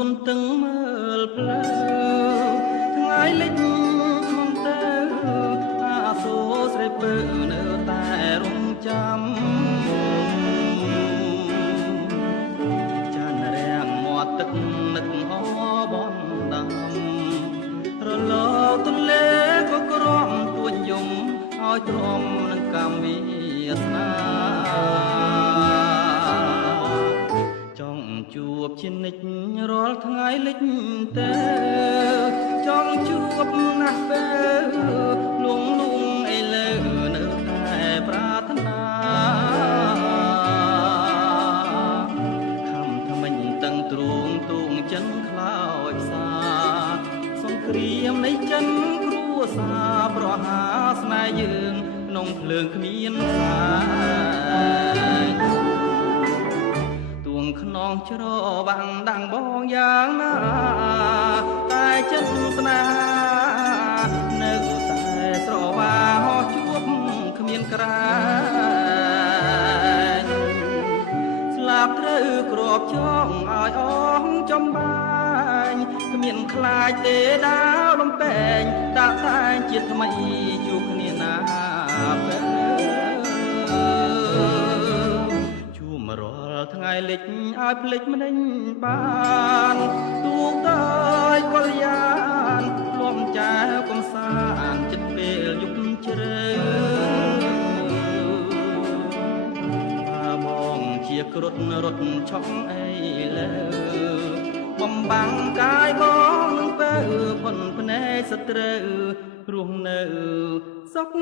ទុនទឹងមើលផ្លូវថ្ងៃលិចមិនទៅអាសូរស្រីពើនៅតែរងចាំចានរាំងមាត់ទឹកនឹកហបនដាំរលកទន្លេក៏ក្រំទួញយំឲ្យទ្រាំនឹងកម្មវាសនាជួបជានិច្ចរាល់ថ្ងៃលិចទៅចង់ជួបណាស់ទៅលងលងអីលើនៅតែប្រាថ្នាខំថ្មិញតឹងទ្រូងទូងចិនខ្លោចផ្សាសង្គ្រាមនៃចិនគ្រួសារប្រហាស្នេហ៍យើងក្នុងភ្លើងគ្មានសាខ្នងច្រវាំងដាំងបងយ៉ាងណាតែចិត្តស្នេហ៍នៅតែស្រវាហោះជួបគ្មានក្រែងស្លាប់ត្រូវគ្របចងឲ្យអស់ចំបាញ់គ្មានខ្លាចទេដាវលំពេងតាក់តែងជាតិថ្មីជួបគ្នាណាពេលថ្ងៃលិចឲ្យភ្លេចមិនបានទូកតើយកលយានលំចែវកំសាន្តចិត្តពេលយប់ជ្រៅបាបងជាគ្រុតរត់ឆក់អីលើបំបាំងកាយបងនឹងពើផុនភ្នែកសត្រូវរស់នៅសុខ